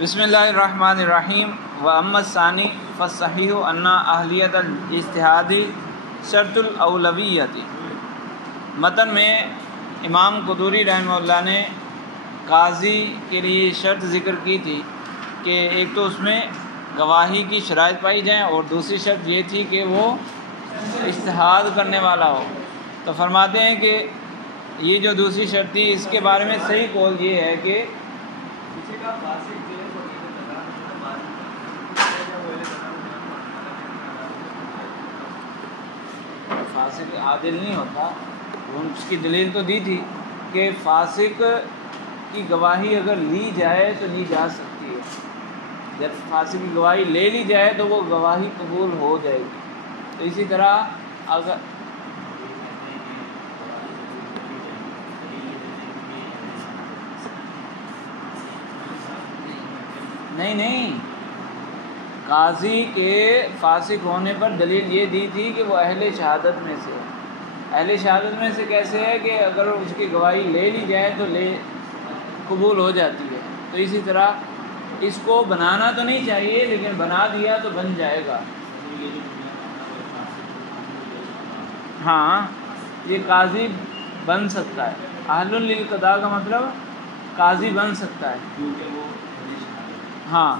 بسم اللہ الرحمن الرحیم و اما الثانی فالصحیح ان اہلیت الاجتہادی شرط الاولویت۔ متن میں امام قدوری رحمہ اللہ نے قاضی کے لیے شرط ذکر کی تھی کہ ایک تو اس میں گواہی کی شرائط پائی جائیں اور دوسری شرط یہ تھی کہ وہ اجتہاد کرنے والا ہو۔ تو فرماتے ہیں کہ یہ جو دوسری شرط تھی اس کے بارے میں صحیح قول یہ ہے کہ فاسق عادل نہیں ہوتا۔ اس کی دلیل تو دی تھی کہ فاسق کی گواہی اگر لی جائے تو لی جا سکتی ہے، جب فاسق کی گواہی لے لی جائے تو وہ گواہی قبول ہو جائے گی۔ تو اسی طرح اگر نہیں قاضی کے فاسق ہونے پر دلیل یہ دی تھی کہ وہ اہل شہادت میں سے ہے۔ اہل شہادت میں سے کیسے ہے کہ اگر اس کی گواہی لے لی جائے تو قبول ہو جاتی ہے۔ تو اسی طرح اس کو بنانا تو نہیں چاہیے لیکن بنا دیا تو بن جائے گا۔ ہاں، یہ قاضی بن سکتا ہے۔ اہل للقضاء کا مطلب قاضی بن سکتا ہے۔ ہاں،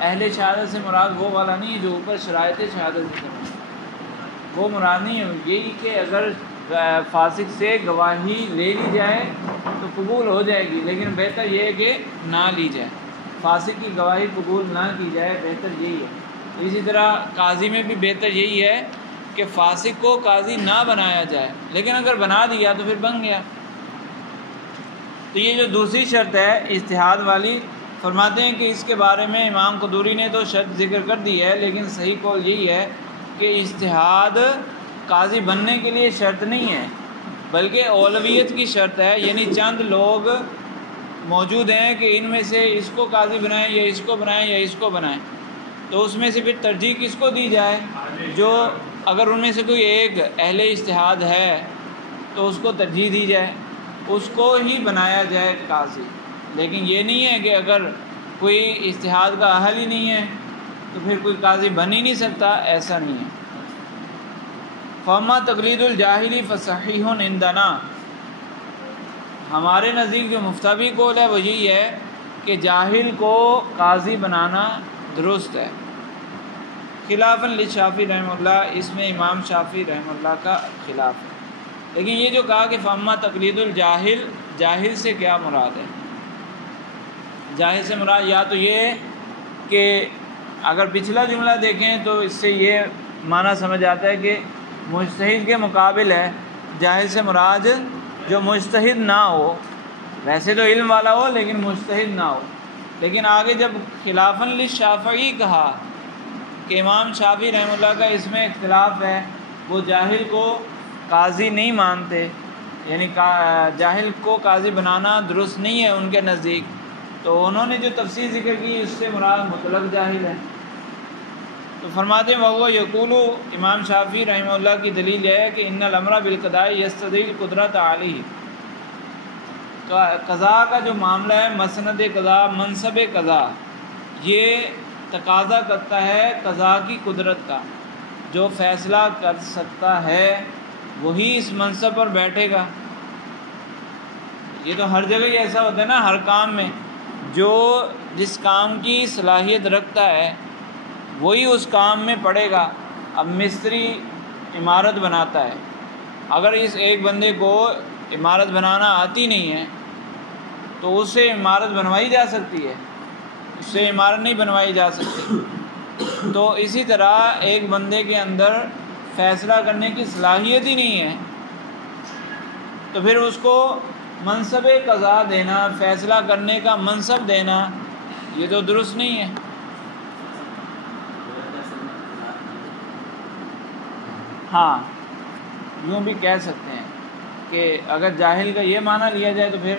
اہل شہادت سے مراد وہ والا نہیں ہے جو اوپر شرائط شہادت ذکر ہے، وہ مراد نہیں ہے۔ یہی کہ اگر فاسق سے گواہی لے لی جائے تو قبول ہو جائے گی، لیکن بہتر یہ ہے کہ نہ لی جائے، فاسق کی گواہی قبول نہ کی جائے، بہتر یہی ہے۔ اسی طرح قاضی میں بھی بہتر یہی ہے کہ فاسق کو قاضی نہ بنایا جائے، لیکن اگر بنا دیا تو پھر بن گیا۔ تو یہ جو دوسری شرط ہے اجتہاد والی، فرماتے ہیں کہ اس کے بارے میں امام قدوری نے تو شرط ذکر کر دی ہے، لیکن صحیح قول یہی ہے کہ اجتہاد قاضی بننے کے لیے شرط نہیں ہے بلکہ اولویت کی شرط ہے، یعنی چند لوگ موجود ہیں کہ ان میں سے اس کو قاضی بنائیں یا اس کو بنائیں یا اس کو بنائیں، تو اس میں سے پھر ترجیح کس کو دی جائے؟ جو اگر ان میں سے کوئی ایک اہل اجتہاد ہے تو اس کو ترجیح دی جائے، اس کو ہی بنایا جائے قاضی۔ لیکن یہ نہیں ہے کہ اگر کوئی اجتہاد کا اہل ہی نہیں ہے تو پھر کوئی قاضی بن ہی نہیں سکتا، ایسا نہیں ہے۔ فَأَمَّا تَقْلِيدُ الْجَاهِلِ فَصَحِيحٌ عِندَنَا، ہمارے نزدیک جو مفتوی قول ہے وہ یہی ہے کہ جاہل کو قاضی بنانا درست ہے، خلافاً للشافعی رحمہ اللہ، اس میں امام شافعی رحمہ اللہ کا خلاف ہے۔ لیکن یہ جو کہا کہ فَأَمَّا تَقْلِيدُ الْجَاهِلِ، جاہل سے کیا مراد ہے؟ جاہل سے مراد یا تو یہ کہ اگر پچھلا جملہ دیکھیں تو اس سے یہ معنی سمجھ آتا ہے کہ مجتہد کے مقابل ہے، جاہل سے مراد جو مجتہد نہ ہو، ویسے تو علم والا ہو لیکن مجتہد نہ ہو۔ لیکن آگے جب خلافاً للشافعی کہا کہ امام شافعی رحمہ اللہ کا اس میں اختلاف ہے، وہ جاہل کو قاضی نہیں مانتے، یعنی جاہل کو قاضی بنانا درست نہیں ہے ان کے نزدیک، تو انہوں نے جو تفسیر ذکر کی اس سے مراد مطلق جاہل ہے۔ تو فرماتے ہیں وَهُوَ يَقُولُ، امام شافعی رحمہ اللہ کی دلیل یہ ہے کہ ان الامر بالقضاء یستدعی القدرۃ علیہ، قضاء کا جو معاملہ ہے، مسند قضاء، منصب قضاء، یہ تقاضا کرتا ہے قضاء کی قدرت کا۔ جو فیصلہ کر سکتا ہے وہی اس منصب پر بیٹھے گا۔ یہ تو ہر جگہ ہی ایسا ہوتا ہے نا، ہر کام میں جو جس کام کی صلاحیت رکھتا ہے وہی اس کام میں پڑے گا۔ اب مستری عمارت بناتا ہے، اگر اس ایک بندے کو عمارت بنانا آتی نہیں ہے تو اس سے عمارت بنوائی جا سکتی ہے؟ اس سے عمارت نہیں بنوائی جا سکتی۔ تو اسی طرح ایک بندے کے اندر فیصلہ کرنے کی صلاحیت ہی نہیں ہے تو پھر اس کو منصب قضاء دینا، فیصلہ کرنے کا منصب دینا، یہ تو درست نہیں ہے۔ ہاں، یوں بھی کہہ سکتے ہیں کہ اگر جاہل کا یہ معنی لیا جائے تو پھر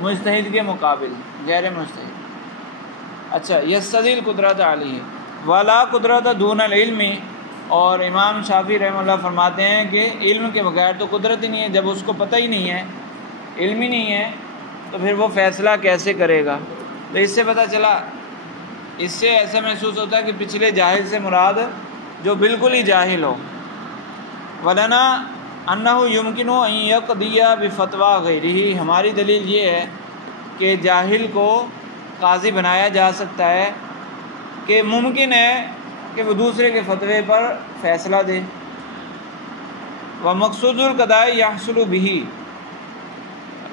مجتہد کے مقابل غیر مجتہد۔ اچھا، یستدعی القدرۃ علیہ ولا قدرت دون العلم، اور امام شافعی رحمہ اللہ فرماتے ہیں کہ علم کے بغیر تو قدرت ہی نہیں ہے، جب اس کو پتہ ہی نہیں ہے، علم ہی نہیں ہے، تو پھر وہ فیصلہ کیسے کرے گا؟ تو اس سے پتہ چلا، اس سے ایسا محسوس ہوتا ہے کہ پچھلے جاہل سے مراد جو بالکل ہی جاہل ہو۔ وَلَنَا أَنَّهُ يُمْكِنُ أَن يَقْضِيَ بِفَتْوَى غَيْرِهِ، ہماری دلیل یہ ہے کہ جاہل کو قاضی بنایا جا سکتا ہے، کہ ممکن ہے کہ وہ دوسرے کے فتوے پر فیصلہ دے۔ وَمَقْصُودُ الْقَضَاءِ يَحْصُلُ بِهِ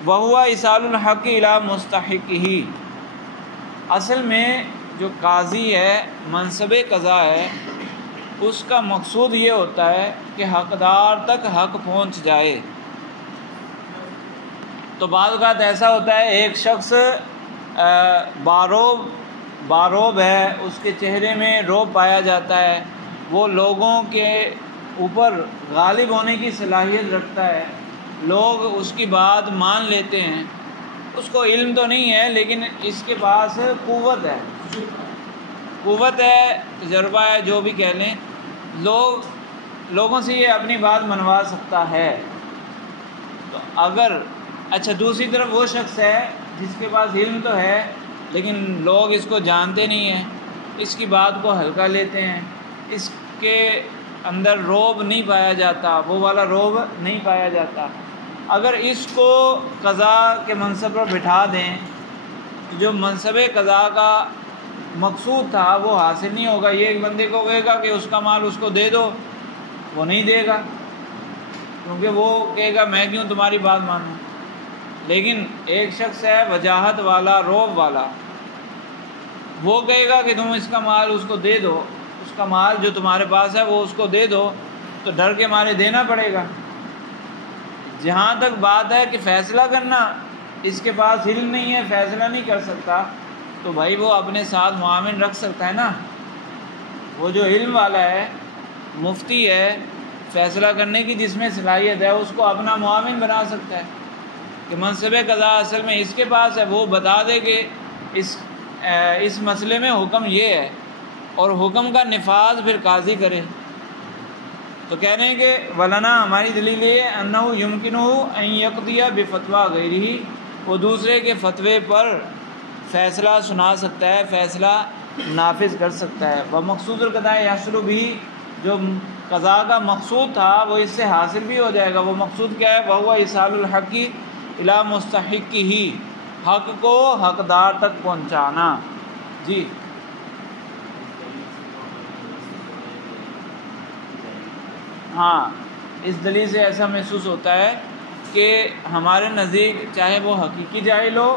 وَهُوَ إِيصَالُ الْحَقِّ إِلَى مُسْتَحِقِّهِ، اصل میں جو قاضی ہے، منصب قضا ہے، اس کا مقصود یہ ہوتا ہے کہ حقدار تک حق پہنچ جائے۔ تو بعض اوقات ایسا ہوتا ہے ایک شخص باروب ہے، اس کے چہرے میں روب پایا جاتا ہے، وہ لوگوں کے اوپر غالب ہونے کی صلاحیت رکھتا ہے، لوگ اس کی بات مان لیتے ہیں، اس کو علم تو نہیں ہے لیکن اس کے پاس قوت ہے، تجربہ ہے، جو بھی کہہ لیں، لوگوں سے یہ اپنی بات منوا سکتا ہے۔ تو اگر اچھا دوسری طرف وہ شخص ہے جس کے پاس علم تو ہے لیکن لوگ اس کو جانتے نہیں ہیں، اس کی بات کو ہلکا لیتے ہیں، اس کے اندر روب نہیں پایا جاتا، وہ والا روب نہیں پایا جاتا، اگر اس کو قضا کے منصب پر بٹھا دیں تو جو منصب قضا کا مقصود تھا وہ حاصل نہیں ہوگا۔ یہ ایک بندے کو کہے گا کہ اس کا مال اس کو دے دو، وہ نہیں دے گا، کیونکہ وہ کہے گا میں کیوں تمہاری بات مانوں۔ لیکن ایک شخص ہے وجاہت والا، روب والا، وہ کہے گا کہ تم اس کا مال اس کو دے دو، اس کا مال جو تمہارے پاس ہے وہ اس کو دے دو، تو ڈر کے مارے دینا پڑے گا۔ جہاں تک بات ہے کہ فیصلہ کرنا، اس کے پاس علم نہیں ہے، فیصلہ نہیں کر سکتا، تو بھائی وہ اپنے ساتھ معاون رکھ سکتا ہے نا، وہ جو علم والا ہے، مفتی ہے، فیصلہ کرنے کی جس میں صلاحیت ہے، اس کو اپنا معاون بنا سکتا ہے کہ منصب قضا اصل میں اس کے پاس ہے، وہ بتا دے کہ اس مسئلے میں حکم یہ ہے، اور حکم کا نفاذ پھر قاضی کرے۔ تو کہہ رہے ہیں کہ وَلَنَا، ہماری دلیل یہ ہے، أَنَّهُ يُمْكِنُهُ أَن يَقْضِيَ بِفَتْوَى غَيْرِهِ، وہ دوسرے کے فتوے پر فیصلہ سنا سکتا ہے، فیصلہ نافذ کر سکتا ہے۔ وَمَقْصُودُ الْقَضَاءِ يَحْصُلُ بِهِ، جو قضاء کا مقصود تھا وہ اس سے حاصل بھی ہو جائے گا۔ وہ مقصود کیا ہے؟ وَهُوَ إِيصَالُ الْحَقِّ إِلَى مُسْتَحِقِّهِ، حق کو حقدار تک پہنچانا۔ جی ہاں، اس دلیل سے ایسا محسوس ہوتا ہے کہ ہمارے نزدیک چاہے وہ حقیقی جاہل ہو،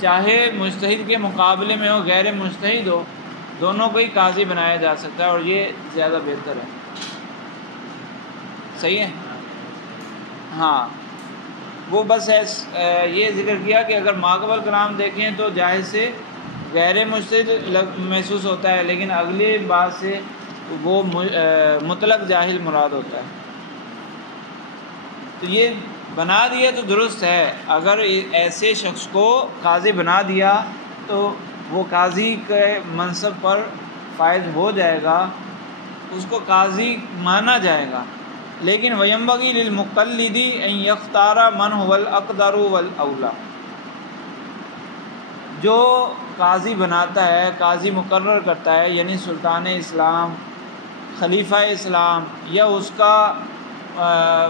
چاہے مجتہد کے مقابلے میں ہو غیر مجتہد ہو، دونوں کو ہی قاضی بنایا جا سکتا ہے، اور یہ زیادہ بہتر ہے۔ صحیح ہے؟ ہاں، وہ بس یہ ذکر کیا کہ اگر ماقبل کلام دیکھیں تو جاہل سے غیر مجتہد محسوس ہوتا ہے، لیکن اگلی بات سے وہ مطلق جاہل مراد ہوتا ہے۔ تو یہ بنا دیا تو درست ہے، اگر ایسے شخص کو قاضی بنا دیا تو وہ قاضی کے منصب پر فائز ہو جائے گا، اس کو قاضی مانا جائے گا، لیکن وَيَنبَغِي لِلْمُقَلِّدِ أَن يَخْتَارَ مَنْ هُوَ الْأَقْدَرُ وَالْأَوْلَى، جو قاضی بناتا ہے، قاضی مقرر کرتا ہے، یعنی سلطان اسلام، خلیفہ اسلام، یا اس کا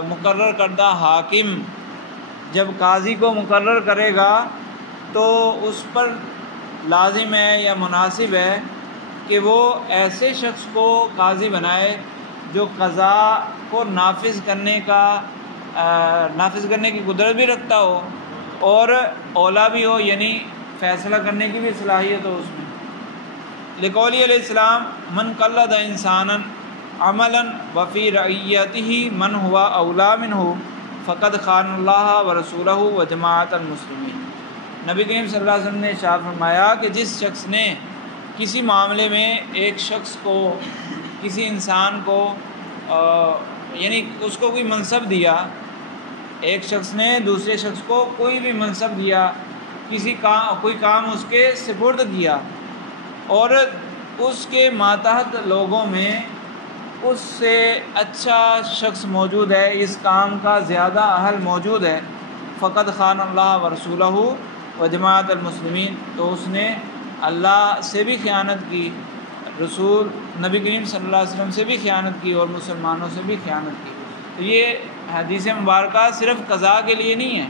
مقرر کردہ حاکم جب قاضی کو مقرر کرے گا تو اس پر لازم ہے یا مناسب ہے کہ وہ ایسے شخص کو قاضی بنائے جو قضاء کو نافذ کرنے کی قدرت بھی رکھتا ہو اور اولا بھی ہو، یعنی فیصلہ کرنے کی بھی صلاحیت ہو اس میں۔ لقولی علیہ السلام من قلد انسانا عملا وفی رعیتہ من ہوا اولا منہ فقد خان اللہ ورسولہ وجماعت المسلمین۔ نبی کریم صلی اللہ علیہ وسلم نے ارشاد فرمایا کہ جس شخص نے کسی معاملے میں ایک شخص کو، کسی انسان کو یعنی اس کو کوئی منصب دیا، ایک شخص نے دوسرے شخص کو کوئی بھی منصب دیا، کوئی کام اس کے سپرد کیا، اور اس کے ماتحت لوگوں میں اس سے اچھا شخص موجود ہے، اس کام کا زیادہ اہل موجود ہے، فقد خان اللہ و رسولہ و جماعت المسلمین، تو اس نے اللہ سے بھی خیانت کی، رسول نبی کریم صلی اللہ علیہ وسلم سے بھی خیانت کی، اور مسلمانوں سے بھی خیانت کی۔ تو یہ حدیث مبارکہ صرف قضاء کے لیے نہیں ہے،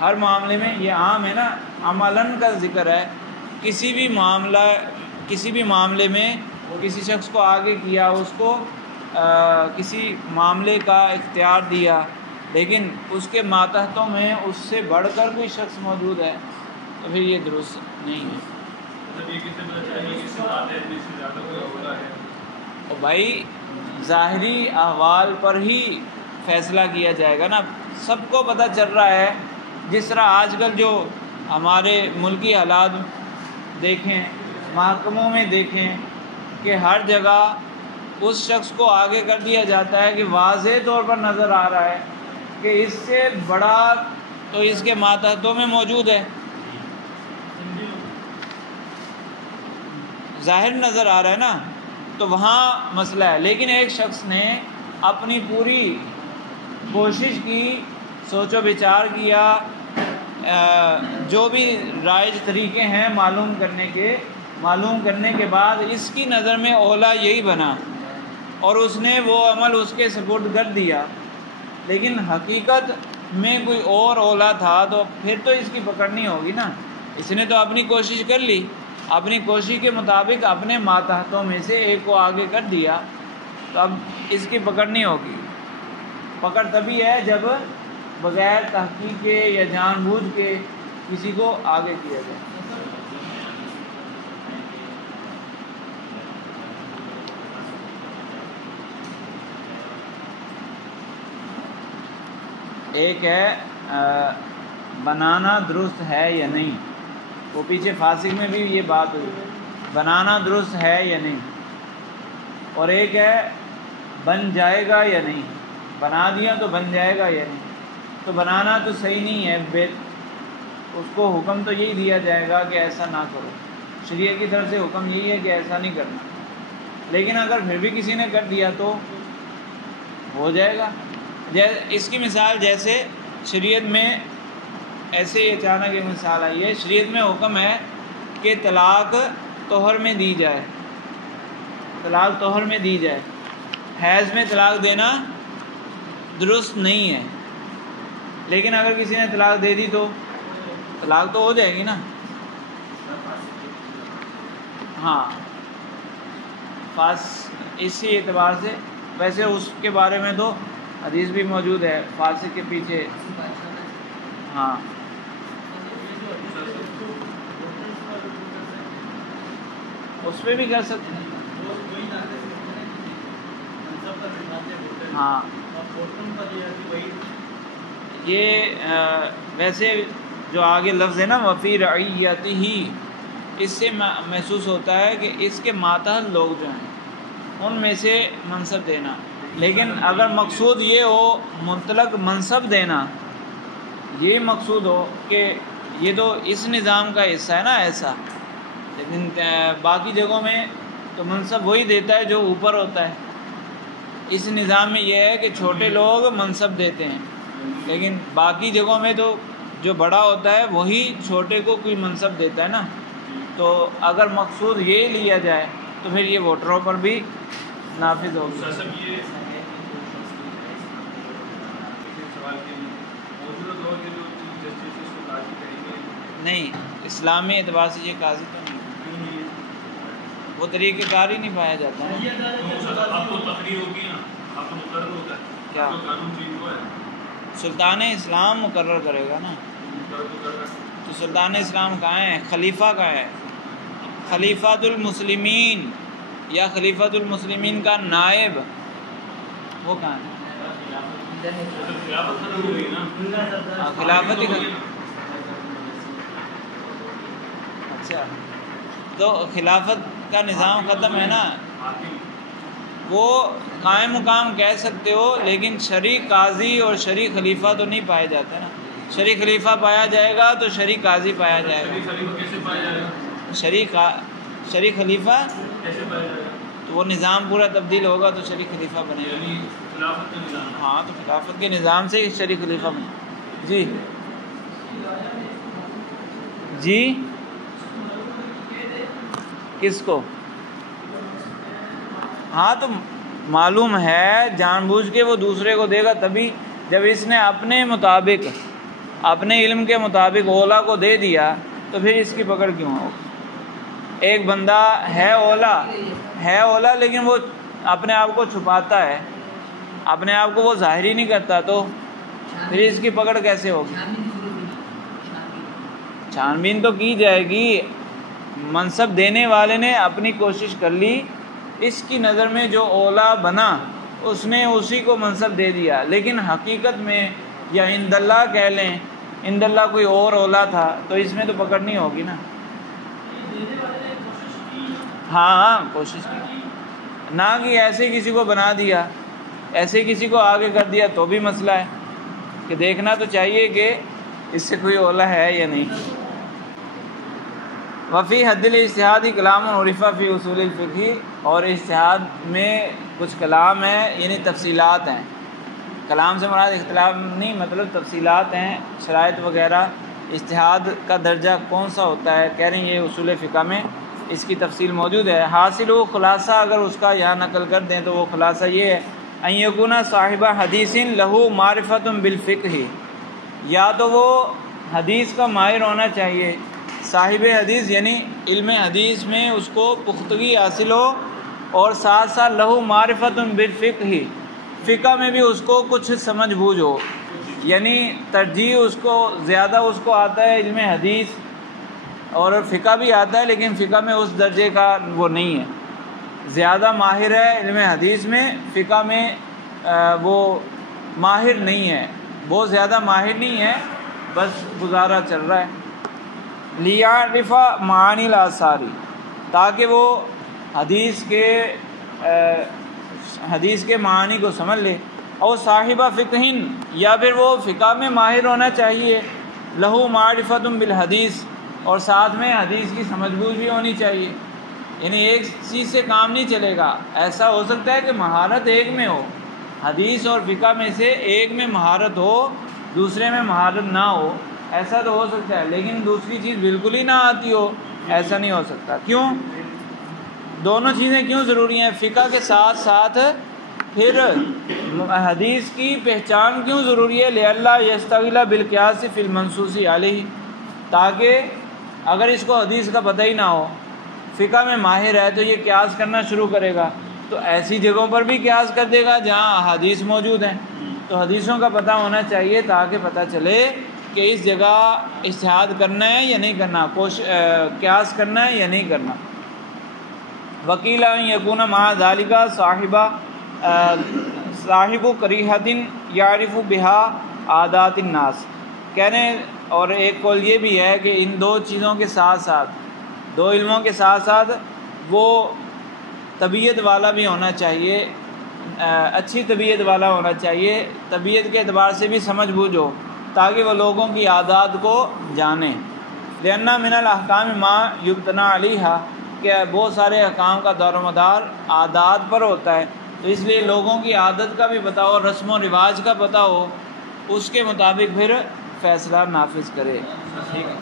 ہر معاملے میں یہ عام ہے نا، عملاً کا ذکر ہے۔ کسی بھی معاملے میں کسی شخص کو آگے کیا، اس کو کسی معاملے کا اختیار دیا، لیکن اس کے ماتحتوں میں اس سے بڑھ کر کوئی شخص موجود ہے، تو پھر یہ درست نہیں ہے۔ اور بھائی ظاہری احوال پر ہی فیصلہ کیا جائے گا نا، سب کو پتہ چل رہا ہے، جس طرح آج کل جو ہمارے ملکی حالات دیکھیں، محکموں میں دیکھیں کہ ہر جگہ اس شخص کو آگے کر دیا جاتا ہے کہ واضح طور پر نظر آ رہا ہے کہ اس سے بڑا تو اس کے ماتحتوں میں موجود ہے، ظاہر نظر آ رہا ہے نا، تو وہاں مسئلہ ہے۔ لیکن ایک شخص نے اپنی پوری کوشش کی، سوچ و بچار کیا، جو بھی رائج طریقے ہیں معلوم کرنے کے بعد اس کی نظر میں اولا یہی بنا، اور اس نے وہ عمل اس کے سپرد کر دیا، لیکن حقیقت میں کوئی اور اولا تھا، تو پھر تو اس کی پکڑنی ہوگی نا۔ اس نے تو اپنی کوشش کر لی، اپنی کوشش کے مطابق اپنے ماتحتوں میں سے ایک کو آگے کر دیا، تو اب اس کی پکڑنی ہوگی۔ پکڑ تبھی ہے جب بغیر تحقیق کے یا جان بوجھ کے کسی کو آگے کیا جائے۔ ایک ہے بنانا درست ہے یا نہیں، وہ پیچھے فاسق میں بھی یہ بات ہوئی، بنانا درست ہے یا نہیں، اور ایک ہے بن جائے گا یا نہیں، بنا دیا تو بن جائے گا یا نہیں، تو بنانا تو صحیح نہیں ہے، اس کو حکم تو یہی دیا جائے گا کہ ایسا نہ کرو، شریعت کی طرف سے حکم یہی ہے کہ ایسا نہیں کرنا، لیکن اگر پھر بھی کسی نے کر دیا تو ہو جائے گا۔ اس کی مثال جیسے شریعت میں ایسے ہی اچانک ایک مثال آئی ہے، شریعت میں حکم ہے کہ طلاق طہر میں دی جائے، طلاق طہر میں دی جائے، حیض میں طلاق دینا درست نہیں ہے، لیکن اگر کسی نے طلاق دے دی تو طلاق تو ہو جائے گی نا۔ ہاں، اسی اعتبار سے ویسے اس کے بارے میں تو حدیث بھی موجود ہے، فاسق کے پیچھے، ہاں اس پہ بھی کر سکتے ہیں، ہاں یہ ویسے جو آگے لفظ ہے نا وفی رعیتہ، اس سے محسوس ہوتا ہے کہ اس کے ماتحت لوگ جو ہیں ان میں سے منصب دینا، لیکن اگر مقصود یہ ہو مطلق منصب دینا، یہ مقصود ہو کہ یہ تو اس نظام کا حصہ ہے نا ایسا، لیکن باقی جگہوں میں تو منصب وہی دیتا ہے جو اوپر ہوتا ہے، اس نظام میں یہ ہے کہ چھوٹے لوگ منصب دیتے ہیں، لیکن باقی جگہوں میں تو جو بڑا ہوتا ہے وہی چھوٹے کو کوئی منصب دیتا ہے نا، تو اگر مقصود یہ لیا جائے تو پھر یہ ووٹروں پر بھی نافذ ہوگا۔ نہیں، اسلامی اعتبار سے یہ قاضی تو نہیں، وہ طریقہ کار ہی نہیں پایا جاتا ہے۔ کیا سلطان اسلام مقرر کرے گا نا، تو سلطان اسلام کہاں ہے؟ خلیفہ کا ہے، خلیفۃ المسلمین یا خلیفۃ المسلمین کا نائب، وہ کہاں ہے؟ خلافت ہی، اچھا تو خلافت کا نظام ختم ہے نا، وہ قائم مقام کہہ سکتے ہو، لیکن شرعی قاضی اور شرعی خلیفہ تو نہیں پائے جاتے نا، شرعی خلیفہ پایا جائے گا تو شرعی قاضی پایا جائے گا، شرعی خلیفہ تو تو وہ نظام پورا تبدیل ہوگا تو شریک خلیفہ بنے گا. خلافت کا نظام. ہاں تو خلافت کے نظام سے شریک خلیفہ بنے. جی جی کس کو؟ ہاں تو معلوم ہے جان بوجھ کے وہ دوسرے کو دے گا تبھی. جب اس نے اپنے مطابق اپنے علم کے مطابق اولا کو دے دیا تو پھر اس کی پکڑ کیوں ہو؟ ایک بندہ ہے اولا لیکن وہ اپنے آپ کو چھپاتا ہے، اپنے آپ کو وہ ظاہری نہیں کرتا، تو پھر اس کی پکڑ کیسے ہوگی؟ چھان بین تو کی جائے گی. منصب دینے والے نے اپنی کوشش کر لی، اس کی نظر میں جو اولا بنا اس نے اسی کو منصب دے دیا، لیکن حقیقت میں یا عند اللہ کہہ لیں، عند اللہ کوئی اور اولا تھا، تو اس میں تو پکڑ نہیں ہوگی نا. ہاں کوشش کی نہ کہ ایسے کسی کو بنا دیا، ایسے کسی کو آگے کر دیا تو بھی مسئلہ ہے کہ دیکھنا تو چاہیے کہ اس سے کوئی اولا ہے یا نہیں. وفی حد الاجتہادی کلام عرفہ فی اصول الفقہ، اور اجتہاد میں کچھ کلام ہے یعنی تفصیلات ہیں. کلام سے مراد اختلاف نہیں، مطلب تفصیلات ہیں، شرائط وغیرہ. اجتہاد کا درجہ کون سا ہوتا ہے کہہ رہے ہیں یہ اصول فقہ میں اس کی تفصیل موجود ہے. حاصل و خلاصہ اگر اس کا یہاں نقل کر دیں تو وہ خلاصہ یہ ہے ان یکون صاحب حدیث لہو معرفت بالفقہ، یا تو وہ حدیث کا ماہر ہونا چاہیے، صاحب حدیث یعنی علم حدیث میں اس کو پختگی حاصل ہو، اور ساتھ ساتھ لہو معرفت بالفقہ، فقہ میں بھی اس کو کچھ سمجھ بوجھ ہو، یعنی ترجیح اس کو زیادہ اس کو آتا ہے علم حدیث، اور فقہ بھی آتا ہے لیکن فقہ میں اس درجے کا وہ نہیں ہے، زیادہ ماہر ہے علم حدیث میں، فقہ میں وہ ماہر نہیں ہے، بہت زیادہ ماہر نہیں ہے، بس گزارا چل رہا ہے. لیعرف معانی الآثاری، تاکہ وہ حدیث کے معانی کو سمجھ لے. اور صاحبہ فقہن، یا پھر وہ فقہ میں ماہر ہونا چاہیے، لہو معرفت بالحدیث، اور ساتھ میں حدیث کی سمجھ بوجھ بھی ہونی چاہیے. یعنی ایک چیز سے کام نہیں چلے گا. ایسا ہو سکتا ہے کہ مہارت ایک میں ہو، حدیث اور فقہ میں سے ایک میں مہارت ہو، دوسرے میں مہارت نہ ہو، ایسا تو ہو سکتا ہے، لیکن دوسری چیز بالکل ہی نہ آتی ہو، ایسا نہیں ہو سکتا. کیوں؟ دونوں چیزیں کیوں ضروری ہیں؟ فقہ کے ساتھ ساتھ پھر حدیث کی پہچان کیوں ضروری ہے؟ لئلا یستغل بالقیاس فی المنصوص علیہ، تاکہ اگر اس کو حدیث کا پتہ ہی نہ ہو، فقہ میں ماہر ہے تو یہ قیاس کرنا شروع کرے گا، تو ایسی جگہوں پر بھی قیاس کر دے گا جہاں حدیث موجود ہیں. تو حدیثوں کا پتہ ہونا چاہیے تاکہ پتہ چلے کہ اس جگہ اجتہاد کرنا ہے یا نہیں کرنا، قیاس کرنا ہے یا نہیں کرنا. وکیل یکون مع ذالک صاحب قریحۃ یعرف بها عادات الناس، کہہ رہے ہیں. اور ایک قول یہ بھی ہے کہ ان دو چیزوں کے ساتھ ساتھ، دو علموں کے ساتھ ساتھ وہ طبیعت والا بھی ہونا چاہیے، اچھی طبیعت والا ہونا چاہیے، طبیعت کے اعتبار سے بھی سمجھ بوجھ ہو، تاکہ وہ لوگوں کی عادات کو جانیں. لأن من الاحکام ما یبتنی علیہا، کہ بہت سارے احکام کا دار و مدار عادات پر ہوتا ہے، تو اس لیے لوگوں کی عادت کا بھی پتہ ہو، رسم و رواج کا پتہ ہو، اس کے مطابق پھر فیصلہ نافذ کرے. ٹھیک ہے.